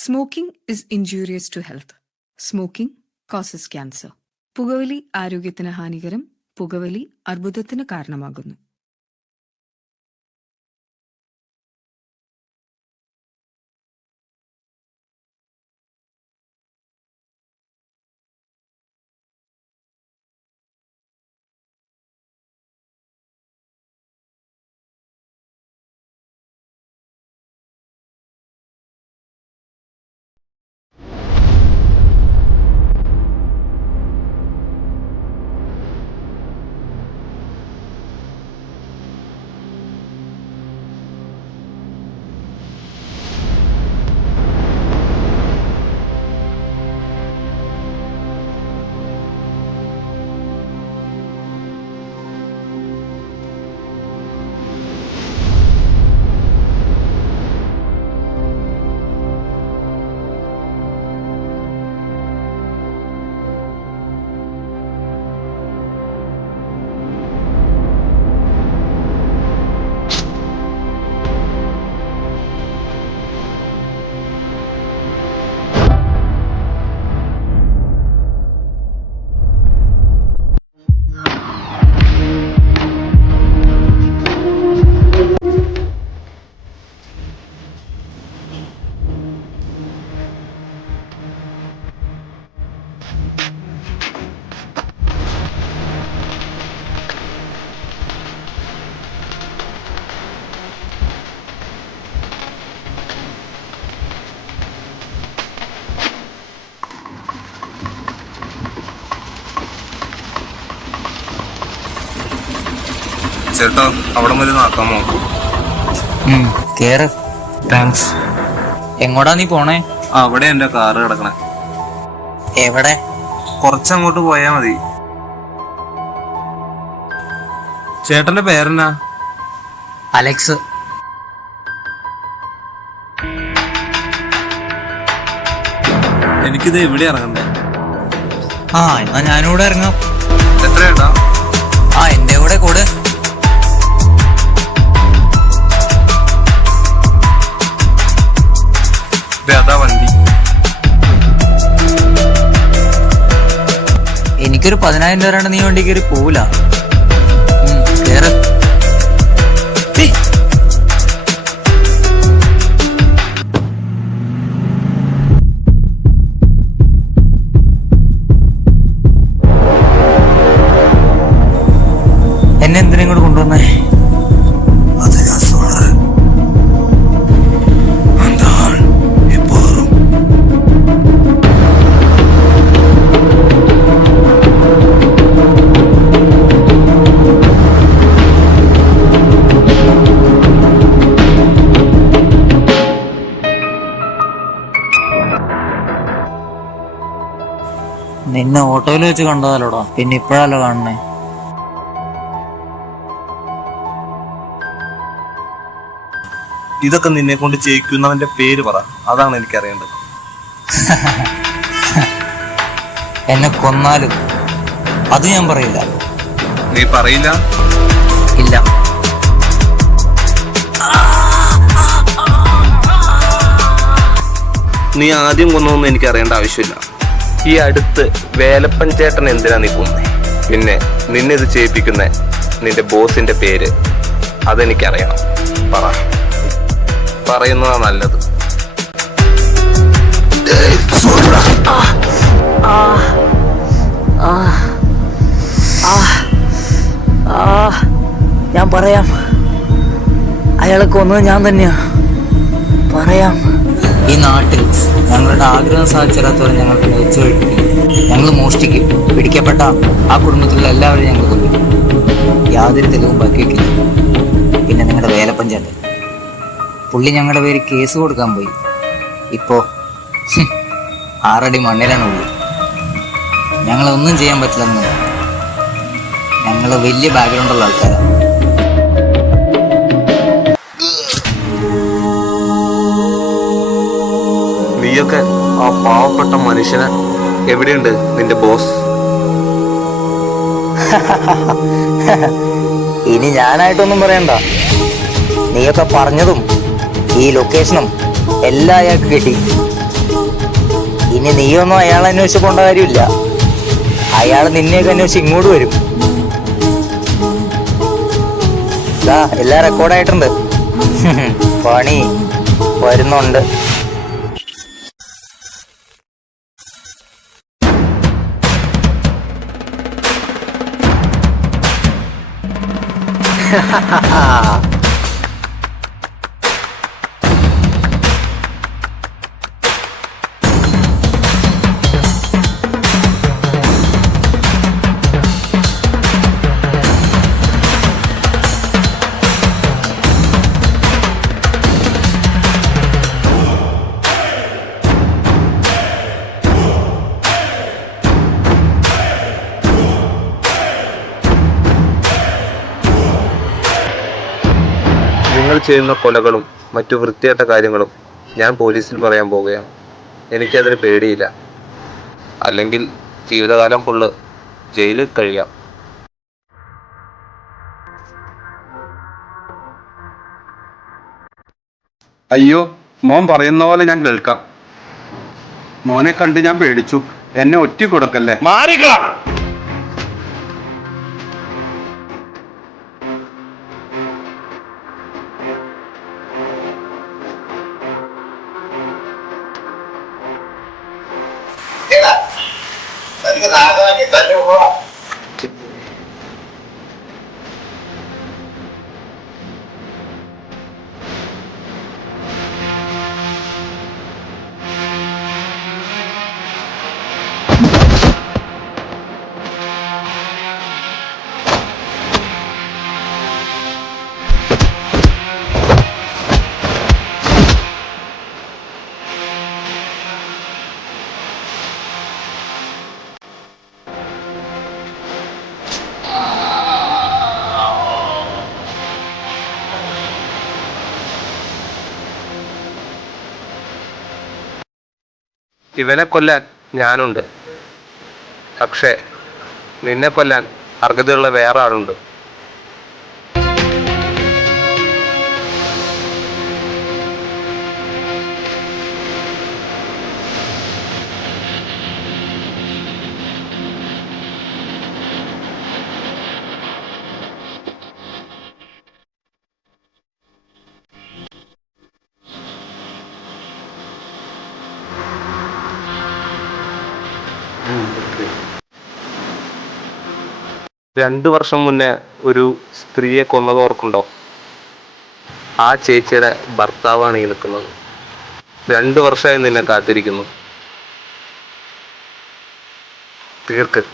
Smoking is injurious to health. Smoking causes cancer. പുകവലി ആരോഗ്യത്തിന് ഹാനികരം. പുകവലി അർബുദത്തിന് കാരണമാകുന്നു. ചേട്ടാ അവിടെ മുതൽ നോക്കാമോ? കേറ്. താങ്ക്സ്. എങ്ങോട്ടാ നീ പോണേ? അവിടെ എന്റെ കാറ് കിടക്കണേ. എവിടെ? കുറച്ചങ്ങോട്ട് പോയാ മതി. ചേട്ടന്റെ പേരെന്നാ? അലക്സ്. എനിക്കിത് എവിടെ ഇറങ്ങണ്ടേ? എന്നാ ഞാനിവിടെ ഇറങ്ങാം. എത്രയാട്ടാ? എന്റെ കൂടെ കൂടെ. അതാ വണ്ടി. എനിക്കൊരു 10,000 രൂപ നീ വണ്ടി കയറി പോവില്ല. കേറ്. എന്നെ എന്തിനാ ഇങ്ങോട്ട് കൊണ്ടുവന്നേ? നിന്നെ ഓട്ടോയിൽ വെച്ച് കണ്ടതല്ലോടാ, പിന്നെ ഇപ്പഴല്ലോ കാണണേ. ഇതൊക്കെ നിന്നെ കൊണ്ട് ചെയ്യിക്കുന്നവന്റെ പേര് പറ, അതാണ് എനിക്കറിയേണ്ടത്. എന്നെ കൊന്നാലും അത് ഞാൻ പറയില്ല. നീ പറയില്ല? ഇല്ല. നീ ആദ്യം കൊന്നൊന്നും എനിക്ക് അറിയേണ്ട ആവശ്യമില്ല. ഈ അടുത്ത് വേലപ്പൻ ചേട്ടൻ എന്തിനാ നീ കൊന്നേ? പിന്നെ നിന്നെ ഇത് ചെയ്യിപ്പിക്കുന്ന നിന്റെ ബോസിന്റെ പേര് അതെനിക്കറിയണം. പറ. പറയുന്നതാ നല്ലത്. ഞാൻ പറയാം. അയാളെ കൊന്നത് ഞാൻ തന്നെയാ. പറയാം. ഈ നാട്ടിൽ ഞങ്ങളുടെ ആഗ്രഹം സാധിച്ചിടാത്തവരെ ഞങ്ങൾക്ക് വെച്ചു കഴിപ്പിക്കും. ഞങ്ങൾ മോഷ്ടിക്കും. പിടിക്കപ്പെട്ട ആ കുടുംബത്തിലുള്ള എല്ലാവരും ഞങ്ങൾ കൊല്ലും. യാതൊരു തെളിവും ബാക്കി വയ്ക്കില്ല. പിന്നെ നിങ്ങളുടെ വേലപ്പൻ ചേട്ടൻ, പുള്ളി ഞങ്ങളുടെ പേര് കേസ് കൊടുക്കാൻ പോയി. ഇപ്പോ 6 അടി മണ്ണിലാണ് ഉള്ളു. ഞങ്ങളൊന്നും ചെയ്യാൻ പറ്റില്ലെന്ന്. ഞങ്ങൾ വലിയ ബാക്ക്ഗ്രൗണ്ടുള്ള ആൾക്കാരാണ്. നീയൊക്കെ ആ പാവപ്പെട്ട മനുഷ്യനെ എവിടെയുണ്ട് നിന്റെ ബോസ്? ഇനി ഞാനായിട്ടൊന്നും പറയണ്ട. നീയൊക്കെ പറഞ്ഞതും ഈ ലൊക്കേഷനും എല്ലാം അയാൾക്ക് കിട്ടി. ഇനി നീയൊന്നും അയാളെ അന്വേഷിച്ച് പോണ്ട കാര്യമില്ല. അയാൾ നിന്നെയൊക്കെ അന്വേഷിച്ച് ഇങ്ങോട്ട് വരും. എല്ലാം റെക്കോർഡായിട്ടുണ്ട്. പണി വരുന്നുണ്ട്. നിങ്ങൾ ചെയ്യുന്ന കൊലകളും മറ്റു വൃത്തികെട്ട കാര്യങ്ങളും ഞാൻ പോലീസിൽ പറയാൻ പോവുകയാണ്. എനിക്കതിന് പേടിയില്ല. അല്ലെങ്കിൽ ജീവിതകാലം ഫുള്ള് ജയിലിൽ കഴിയാം. അയ്യോ, മോൻ പറയുന്ന പോലെ ഞാൻ കേൾക്കാം. മോനെ കണ്ട് ഞാൻ പേടിച്ചു. എന്നെ ഒറ്റ കൊടുക്കല്ലേ. ഇവനെ കൊല്ലാൻ ഞാനുണ്ട്. പക്ഷേ നിന്നെ കൊല്ലാൻ അർഹതയുള്ള വേറെ ആളുണ്ട്. രണ്ടു വർഷം മുന്നേ ഒരു സ്ത്രീയെ കൊന്നത് ഓർക്കുണ്ടോ? ആ ചേച്ചിയുടെ ഭർത്താവാണ് ഈ നിൽക്കുന്നത്. 2 വർഷമായി നിന്നെ കാത്തിരിക്കുന്നു. തീർക്ക്.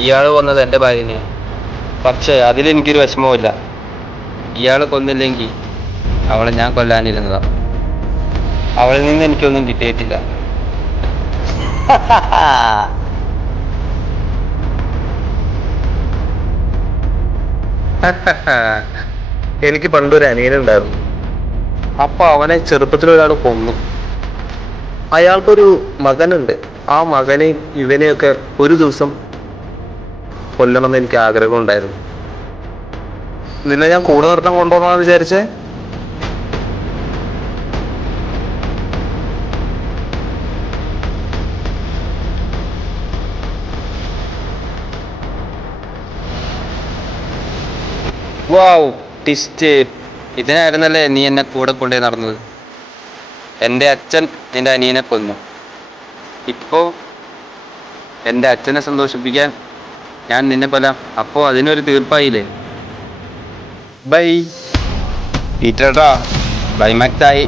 ഇയാള് കൊന്നത് എൻ്റെ ഭാര്യനെ. പക്ഷേ അതിലെനിക്കൊരു വിഷമവുമില്ല. ഇയാൾ കൊന്നില്ലെങ്കിൽ അവളെ ഞാൻ കൊല്ലാനിരുന്നതാ. അവളിൽ നിന്ന് എനിക്കൊന്നും കിട്ടിയിട്ടില്ല. എനിക്ക് പണ്ടൊരു അനിയനുണ്ടായിരുന്നു. അപ്പൊ അവനെ ചെറുപ്പത്തിൽ ഒരാൾ കൊന്നു. അയാൾക്കൊരു മകനുണ്ട്. ആ മകനെയും ഇവനെയൊക്കെ ഒരു ദിവസം കൊല്ലണമെന്ന് എനിക്ക് ആഗ്രഹം ഉണ്ടായിരുന്നു. നിന്നെ ഞാൻ കൂടെ നിർത്താൻ കൊണ്ടുപോകണമെന്ന് വിചാരിച്ചേ. വാവ്, ടിസ്റ്റ്. ഇതിനായിരുന്നല്ലേ നീ എന്നെ കൂടെ കൊണ്ടേ നടന്നത്. എൻ്റെ അച്ഛൻ നിന്റെ അനിയനെ കൊന്നു. ഇപ്പോൾ എൻ്റെ അച്ഛനെ സന്തോഷിപ്പിക്കാൻ ഞാൻ നിന്നെ കൊല്ലാം. അപ്പോൾ അതിനൊരു തീർപ്പായില്ലേ? ബൈ പീറ്റർട്ടാ. ബൈ മക്തായി.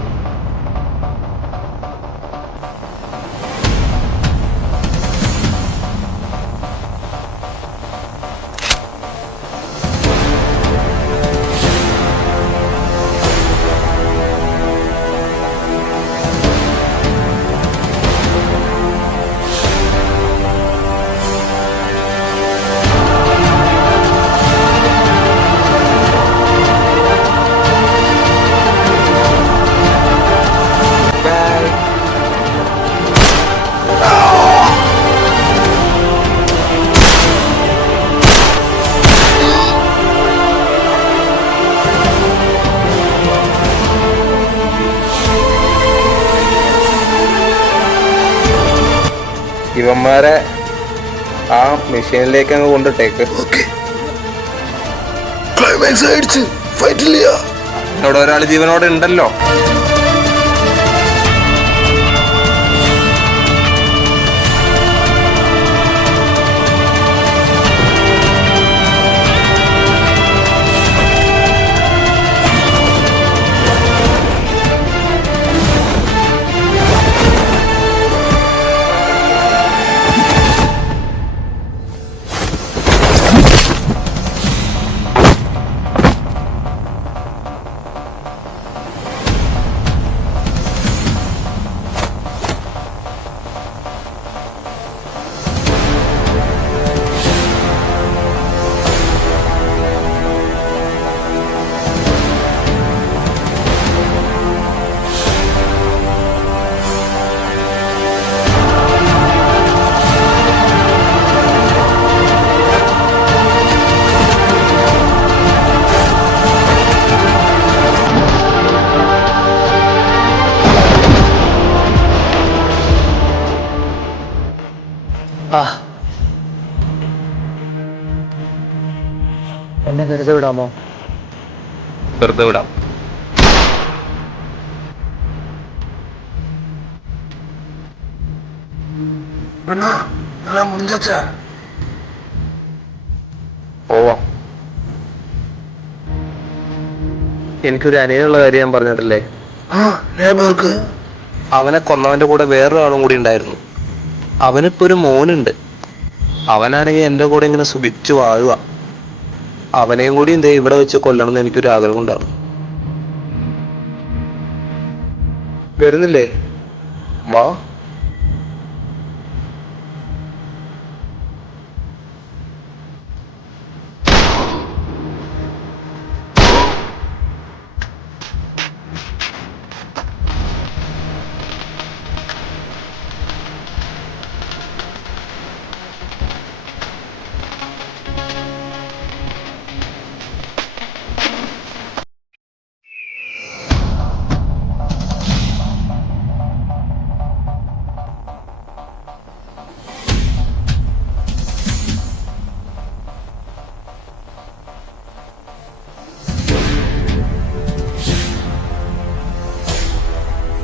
ഇവന്മാരെ ആ മെഷീനിലേക്ക് അങ്ങ് കൊണ്ടിട്ടേക്ക്. അവിടെ ഒരാൾ ജീവനോടെ ഉണ്ടല്ലോ. എന്നെ വെറുതെ വിടാമോ? വെറുതെ വിടാം. പോവാം. എനിക്കൊരു അനിയനുള്ള കാര്യം ഞാൻ പറഞ്ഞിട്ടില്ലേ? അവനെ കൊന്നവന്റെ കൂടെ വേറൊരാളും കൂടി ഉണ്ടായിരുന്നു. അവനിപ്പോ ഒരു മോനുണ്ട്. അവനാണെങ്കിൽ എന്റെ കൂടെ ഇങ്ങനെ സുഖിച്ചു വാഴുക. അവനെയും കൂടി എന്തേ ഇവിടെ വെച്ച് കൊല്ലണം എന്ന് എനിക്കൊരു ആഗ്രഹം ഉണ്ടാവും. വരുന്നില്ലേ? വാ.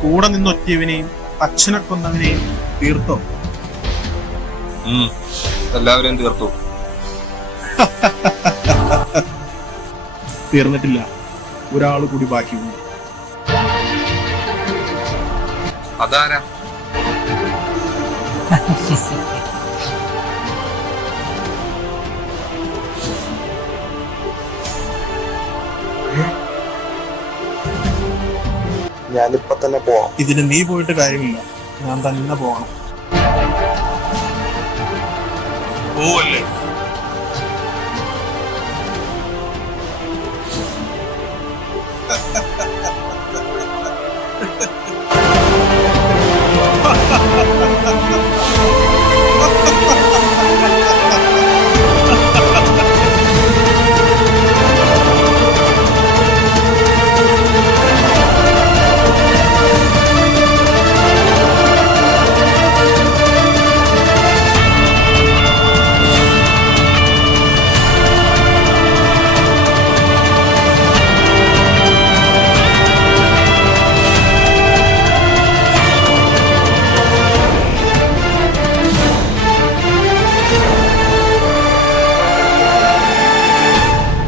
കൂടെ നിന്നൊറ്റിയവനെയും അച്ഛനെ കൊന്നവനെയും തീർത്തോ? എല്ലാവരെയും തീർത്തു. തീർന്നിട്ടില്ല, ഒരാൾ കൂടി ബാക്കിയുണ്ട്. അതാരാ? ഞാനിപ്പോ തന്നെ പോവാം. ഇതിന് നീ പോയിട്ട് കാര്യമില്ല, ഞാൻ തന്നെ പോകണം. പോവല്ലേ? ha ha ha ha